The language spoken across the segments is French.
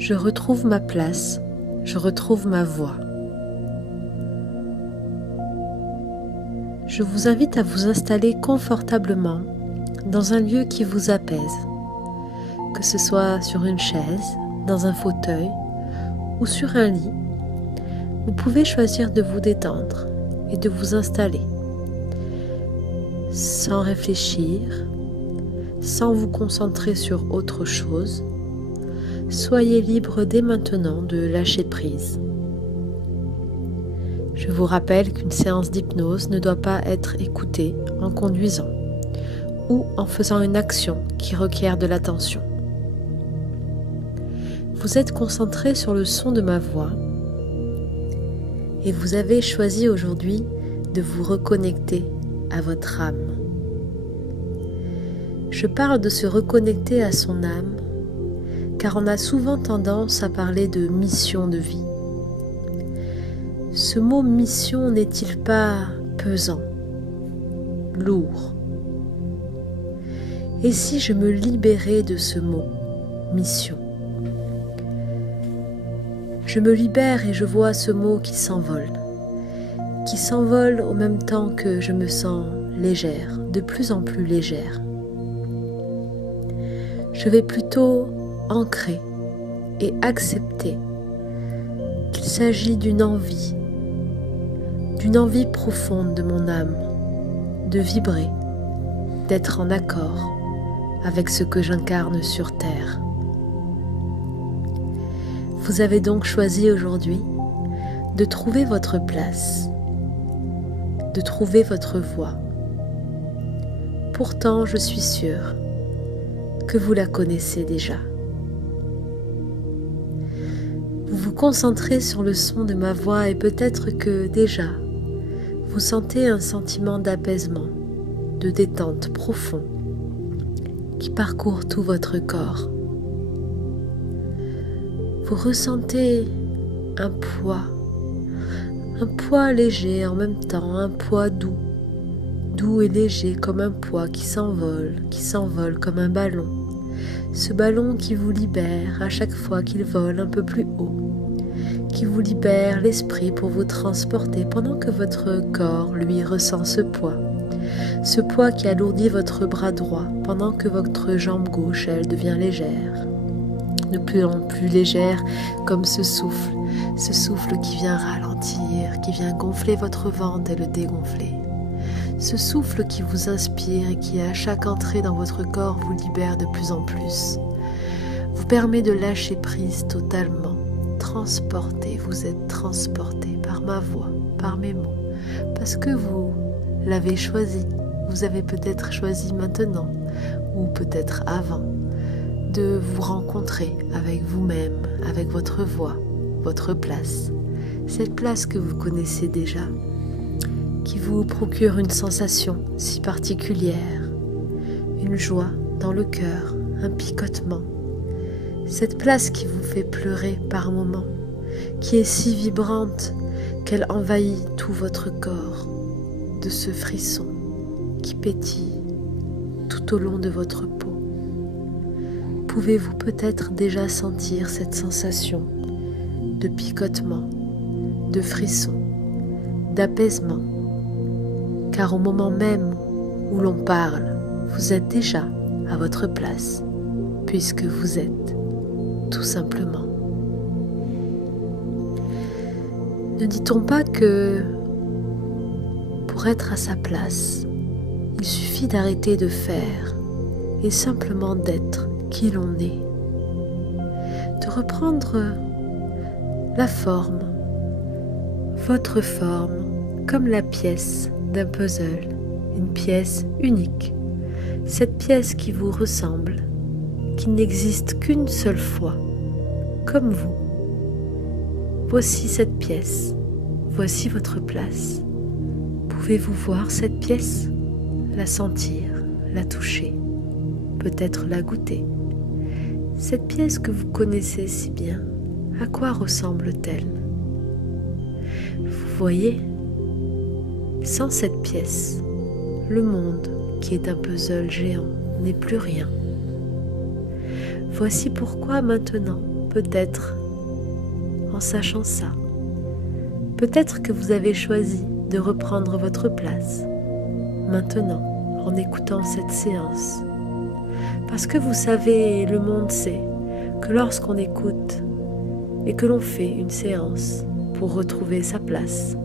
Je retrouve ma place, je retrouve ma voix. Je vous invite à vous installer confortablement dans un lieu qui vous apaise, que ce soit sur une chaise, dans un fauteuil ou sur un lit. Vous pouvez choisir de vous détendre et de vous installer sans réfléchir, sans vous concentrer sur autre chose. Soyez libre dès maintenant de lâcher prise. Je vous rappelle qu'une séance d'hypnose ne doit pas être écoutée en conduisant ou en faisant une action qui requiert de l'attention. Vous êtes concentré sur le son de ma voix et vous avez choisi aujourd'hui de vous reconnecter à votre âme. Je parle de se reconnecter à son âme car on a souvent tendance à parler de mission de vie. Ce mot mission n'est-il pas pesant, lourd? Et si je me libérais de ce mot mission? Je me libère et je vois ce mot qui s'envole au même temps que je me sens légère, de plus en plus légère. Je vais plutôt ancrer et accepter qu'il s'agit d'une envie profonde de mon âme, de vibrer, d'être en accord avec ce que j'incarne sur terre. Vous avez donc choisi aujourd'hui de trouver votre place, de trouver votre voie. Pourtant, je suis sûre que vous la connaissez déjà. Vous vous concentrez sur le son de ma voix et peut-être que déjà, vous sentez un sentiment d'apaisement, de détente profond qui parcourt tout votre corps. Vous ressentez un poids léger en même temps, un poids doux et léger comme un poids qui s'envole comme un ballon. Ce ballon qui vous libère à chaque fois qu'il vole un peu plus haut, qui vous libère l'esprit pour vous transporter pendant que votre corps, lui, ressent ce poids qui alourdit votre bras droit pendant que votre jambe gauche, elle, devient légère. De plus en plus légère comme ce souffle qui vient ralentir, qui vient gonfler votre ventre et le dégonfler. Ce souffle qui vous inspire et qui à chaque entrée dans votre corps vous libère de plus en plus, vous permet de lâcher prise totalement, vous êtes transporté par ma voix, par mes mots, parce que vous l'avez choisi, vous avez peut-être choisi maintenant ou peut-être avant de vous rencontrer avec vous-même, avec votre voix, votre place, cette place que vous connaissez déjà, qui vous procure une sensation si particulière, une joie dans le cœur, un picotement, cette place qui vous fait pleurer par moments, qui est si vibrante qu'elle envahit tout votre corps de ce frisson qui pétille tout au long de votre peau. Pouvez-vous peut-être déjà sentir cette sensation de picotement, de frisson, d'apaisement, car au moment même où l'on parle, vous êtes déjà à votre place, puisque vous êtes tout simplement. Ne dit-on pas que pour être à sa place, il suffit d'arrêter de faire et simplement d'être qui l'on est, de reprendre la forme, votre forme, comme la pièce d'un puzzle, une pièce unique, cette pièce qui vous ressemble, qui n'existe qu'une seule fois, comme vous. Voici cette pièce, voici votre place. Pouvez-vous voir cette pièce, la sentir, la toucher, peut-être la goûter? Cette pièce que vous connaissez si bien, à quoi ressemble-t-elle? Vous voyez, sans cette pièce, le monde, qui est un puzzle géant, n'est plus rien. Voici pourquoi maintenant, peut-être, en sachant ça, peut-être que vous avez choisi de reprendre votre place, maintenant, en écoutant cette séance. Parce que vous savez, le monde sait, que lorsqu'on écoute et que l'on fait une séance pour retrouver sa place,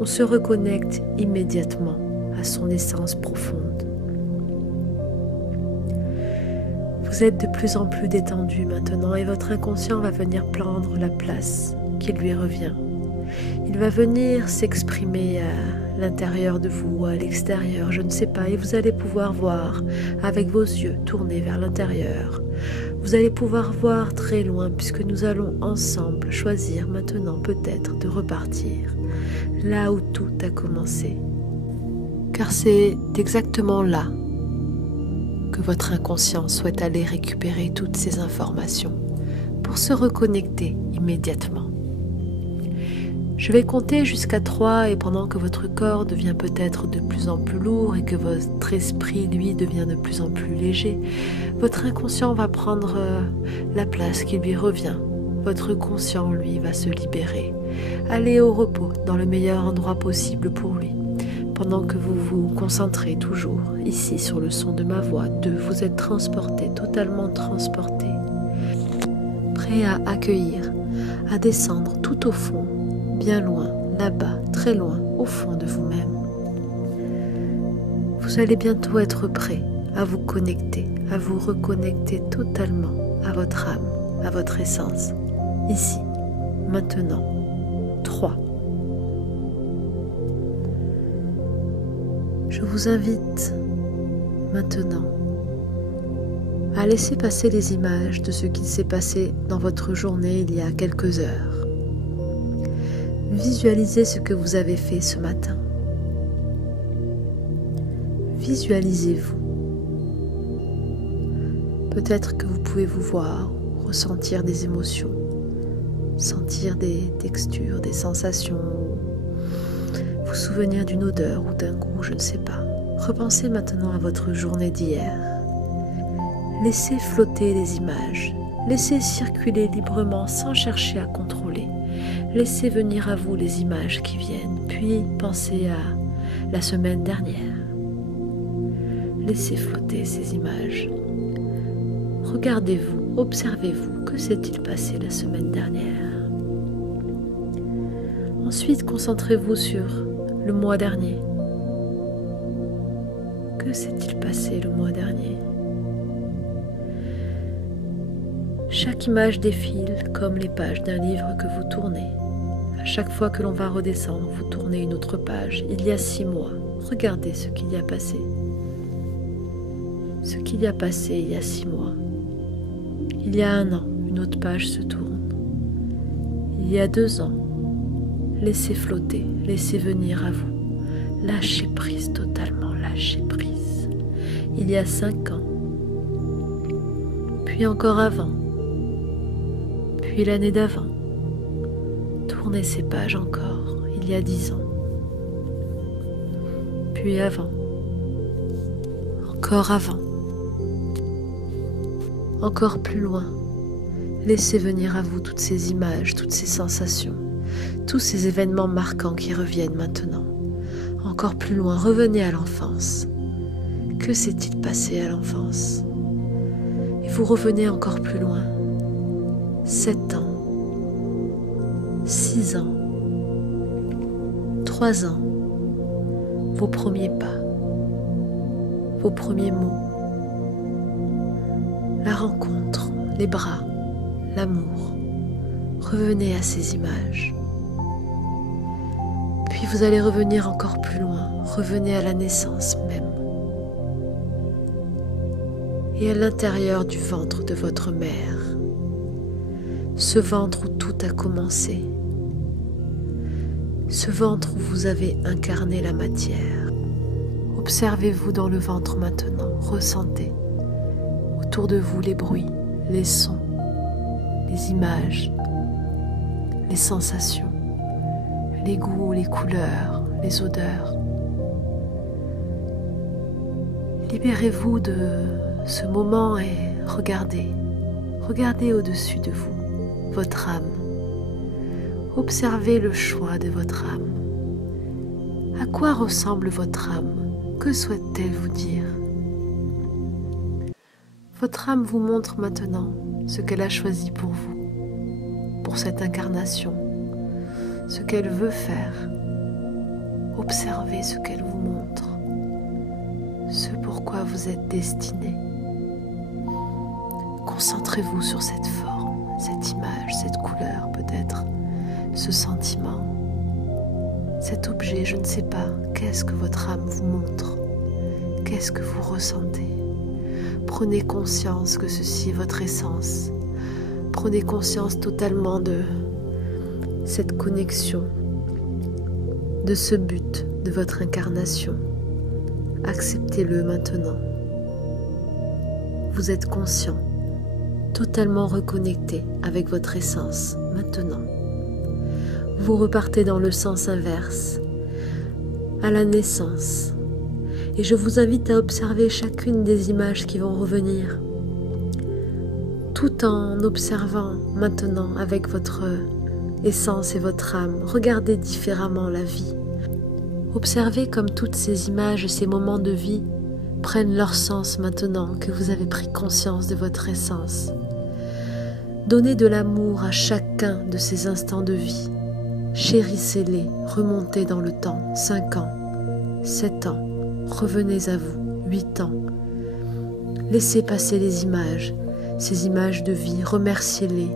on se reconnecte immédiatement à son essence profonde. Vous êtes de plus en plus détendu maintenant et votre inconscient va venir prendre la place qui lui revient. Il va venir s'exprimer à l'intérieur de vous, à l'extérieur, je ne sais pas, et vous allez pouvoir voir avec vos yeux tournés vers l'intérieur. Vous allez pouvoir voir très loin puisque nous allons ensemble choisir maintenant peut-être de repartir là où tout a commencé. Car c'est exactement là que votre inconscient souhaite aller récupérer toutes ces informations pour se reconnecter immédiatement. Je vais compter jusqu'à 3 et pendant que votre corps devient peut-être de plus en plus lourd et que votre esprit, lui, devient de plus en plus léger, votre inconscient va prendre la place qui lui revient. Votre conscient, lui, va se libérer, aller au repos dans le meilleur endroit possible pour lui. Pendant que vous vous concentrez toujours ici sur le son de ma voix, vous êtes transporté, totalement transporté, prêt à accueillir, à descendre tout au fond, bien loin, là-bas, très loin, au fond de vous-même. Vous allez bientôt être prêt à vous connecter, à vous reconnecter totalement à votre âme, à votre essence, ici, maintenant. 3. Je vous invite maintenant à laisser passer les images de ce qui s'est passé dans votre journée il y a quelques heures. Visualisez ce que vous avez fait ce matin. Visualisez-vous. Peut-être que vous pouvez vous voir, ressentir des émotions, sentir des textures, des sensations, vous souvenir d'une odeur ou d'un goût, je ne sais pas. Repensez maintenant à votre journée d'hier. Laissez flotter les images, laissez circuler librement sans chercher à contrôler. Laissez venir à vous les images qui viennent, puis pensez à la semaine dernière. Laissez flotter ces images. Regardez-vous, observez-vous, que s'est-il passé la semaine dernière? Ensuite, concentrez-vous sur le mois dernier. Que s'est-il passé le mois dernier? Chaque image défile comme les pages d'un livre que vous tournez. À chaque fois que l'on va redescendre, vous tournez une autre page. Il y a 6 mois. Regardez ce qu'il y a passé. Ce qu'il y a passé il y a 6 mois. Il y a 1 an, une autre page se tourne. Il y a 2 ans. Laissez flotter, laissez venir à vous. Lâchez prise totalement, lâchez prise. Il y a 5 ans. Puis encore avant. Puis l'année d'avant. Tournez ces pages encore, il y a 10 ans. Puis avant. Encore avant. Encore plus loin. Laissez venir à vous toutes ces images, toutes ces sensations, tous ces événements marquants qui reviennent maintenant. Encore plus loin, revenez à l'enfance. Que s'est-il passé à l'enfance? Et vous revenez encore plus loin. 7 ans. 6 ans, 3 ans, vos premiers pas, vos premiers mots, la rencontre, les bras, l'amour. Revenez à ces images. Puis vous allez revenir encore plus loin, revenez à la naissance même. Et à l'intérieur du ventre de votre mère, ce ventre où tout a commencé. Ce ventre où vous avez incarné la matière. Observez-vous dans le ventre maintenant, ressentez autour de vous les bruits, les sons, les images, les sensations, les goûts, les couleurs, les odeurs. Libérez-vous de ce moment et regardez au-dessus de vous. votre âme. Observez le choix de votre âme. À quoi ressemble votre âme? Que souhaite-t-elle vous dire? Votre âme vous montre maintenant ce qu'elle a choisi pour vous, pour cette incarnation, ce qu'elle veut faire. Observez ce qu'elle vous montre, ce pourquoi vous êtes destiné. Concentrez-vous sur cette forme, cette image, cette couleur peut-être, ce sentiment, cet objet, je ne sais pas, qu'est-ce que votre âme vous montre? Qu'est-ce que vous ressentez? Prenez conscience que ceci est votre essence. Prenez conscience totalement de cette connexion, de ce but de votre incarnation. Acceptez-le maintenant. Vous êtes conscient, totalement reconnecté avec votre essence maintenant. Vous repartez dans le sens inverse, à la naissance. Et je vous invite à observer chacune des images qui vont revenir, tout en observant maintenant avec votre essence et votre âme. Regardez différemment la vie. Observez comme toutes ces images, ces moments de vie prennent leur sens maintenant que vous avez pris conscience de votre essence. Donnez de l'amour à chacun de ces instants de vie. Chérissez-les, remontez dans le temps, 5 ans, 7 ans, revenez à vous, 8 ans. Laissez passer les images, ces images de vie, remerciez-les.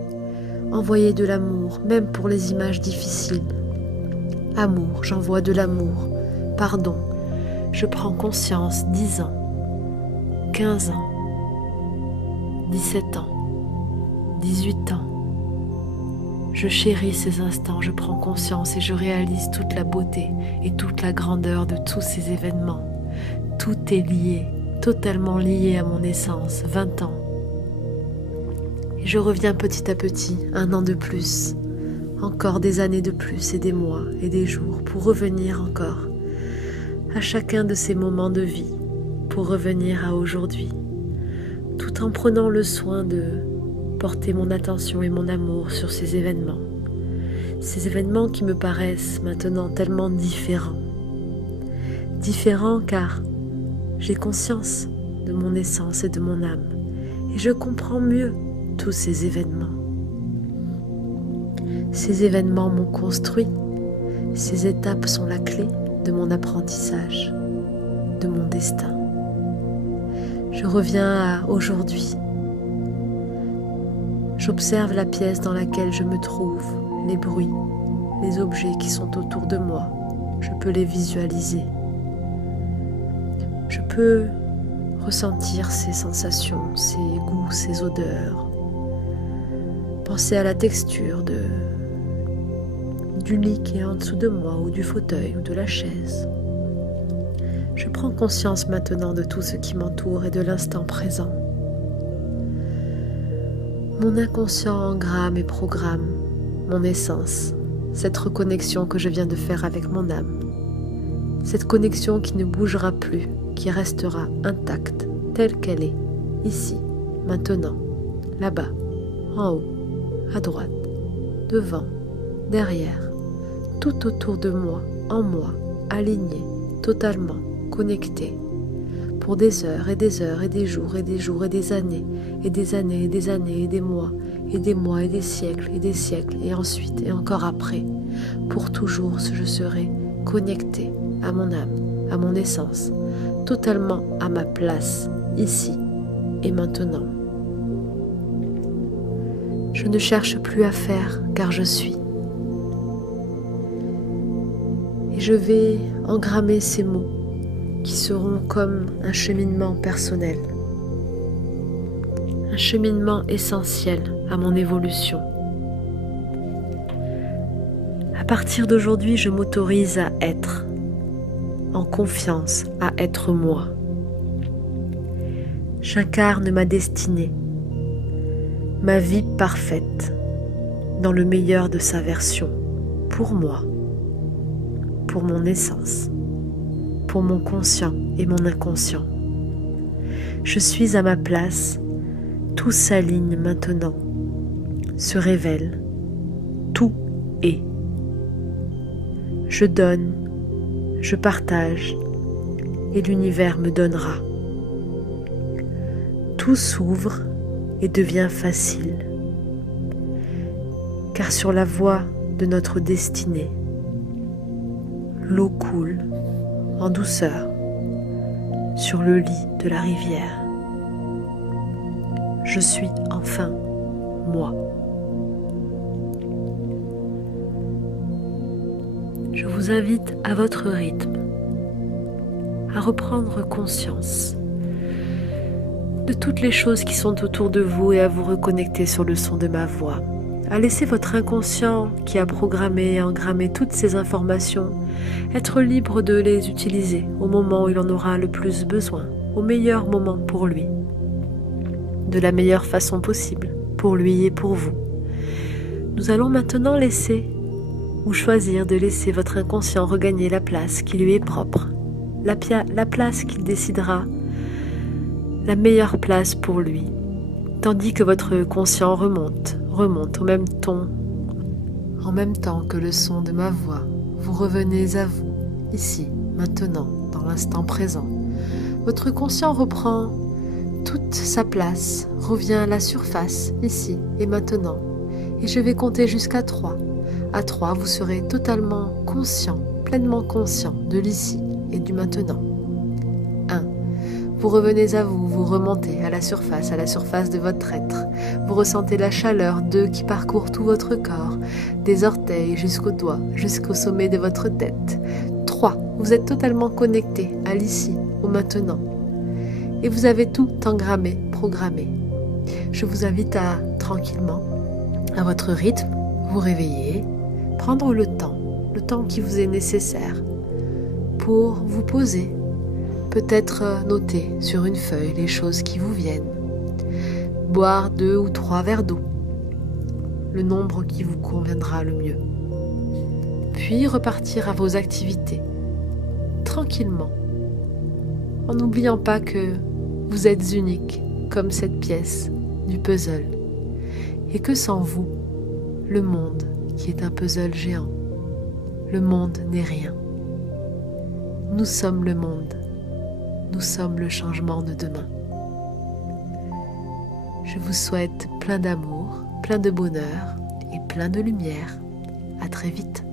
Envoyez de l'amour, même pour les images difficiles. Amour, j'envoie de l'amour. Pardon, je prends conscience, 10 ans, 15 ans, 17 ans, 18 ans. Je chéris ces instants, je prends conscience et je réalise toute la beauté et toute la grandeur de tous ces événements. Tout est lié, totalement lié à mon essence, 20 ans. Et je reviens petit à petit, 1 an de plus, encore des années de plus et des mois et des jours pour revenir encore à chacun de ces moments de vie, pour revenir à aujourd'hui, tout en prenant le soin de porter mon attention et mon amour sur ces événements qui me paraissent maintenant tellement différents. Différents car j'ai conscience de mon essence et de mon âme, et je comprends mieux tous ces événements. Ces événements m'ont construit, ces étapes sont la clé de mon apprentissage, de mon destin. Je reviens à aujourd'hui. J'observe la pièce dans laquelle je me trouve, les bruits, les objets qui sont autour de moi. Je peux les visualiser. Je peux ressentir ces sensations, ces goûts, ces odeurs. Penser à la texture du lit qui est en dessous de moi, ou du fauteuil, ou de la chaise. Je prends conscience maintenant de tout ce qui m'entoure et de l'instant présent. Mon inconscient engramme et programme mon essence, cette reconnexion que je viens de faire avec mon âme. Cette connexion qui ne bougera plus, qui restera intacte, telle qu'elle est, ici, maintenant, là-bas, en haut, à droite, devant, derrière, tout autour de moi, en moi, aligné, totalement connecté, pour des heures et des heures et des jours et des jours et des années et des années et des années et des mois et des mois et des siècles et ensuite et encore après, pour toujours je serai connecté à mon âme, à mon essence, totalement à ma place, ici et maintenant. Je ne cherche plus à faire car je suis. Et je vais engrammer ces mots qui seront comme un cheminement personnel, un cheminement essentiel à mon évolution. À partir d'aujourd'hui, je m'autorise à être, en confiance, à être moi. J'incarne ma destinée, ma vie parfaite, dans le meilleur de sa version, pour moi, pour mon essence, pour mon conscient et mon inconscient. Je suis à ma place, tout s'aligne maintenant. se révèle. Tout est. Je donne, je partage, et l'univers me donnera. Tout s'ouvre et devient facile, car sur la voie de notre destinée, l'eau coule en douceur sur le lit de la rivière. Je suis enfin moi. Je vous invite à votre rythme à reprendre conscience de toutes les choses qui sont autour de vous et à vous reconnecter sur le son de ma voix, à laisser votre inconscient qui a programmé et engrammé toutes ces informations être libre de les utiliser au moment où il en aura le plus besoin, au meilleur moment pour lui, de la meilleure façon possible, pour lui et pour vous. Nous allons maintenant laisser ou choisir de laisser votre inconscient regagner la place qui lui est propre, la place qu'il décidera, la meilleure place pour lui, tandis que votre conscient remonte au même ton, en même temps que le son de ma voix. Vous revenez à vous, ici, maintenant, dans l'instant présent. Votre conscient reprend toute sa place, revient à la surface, ici et maintenant. Et je vais compter jusqu'à 3. À 3, vous serez totalement conscient, pleinement conscient de l'ici et du maintenant. 1. Vous revenez à vous, vous remontez à la surface de votre être. Vous ressentez la chaleur d'eux qui parcourt tout votre corps, des orteils jusqu'aux doigts, jusqu'au sommet de votre tête. 3. Vous êtes totalement connecté à l'ici, au maintenant. Et vous avez tout engrammé, programmé. Je vous invite à, tranquillement, à votre rythme, vous réveiller, prendre le temps qui vous est nécessaire pour vous poser, peut-être noter sur une feuille les choses qui vous viennent, boire 2 ou 3 verres d'eau, le nombre qui vous conviendra le mieux, puis repartir à vos activités, tranquillement, en n'oubliant pas que vous êtes unique comme cette pièce du puzzle, et que sans vous, le monde, qui est un puzzle géant, le monde n'est rien. Nous sommes le monde, nous sommes le changement de demain. Je vous souhaite plein d'amour, plein de bonheur et plein de lumière. À très vite.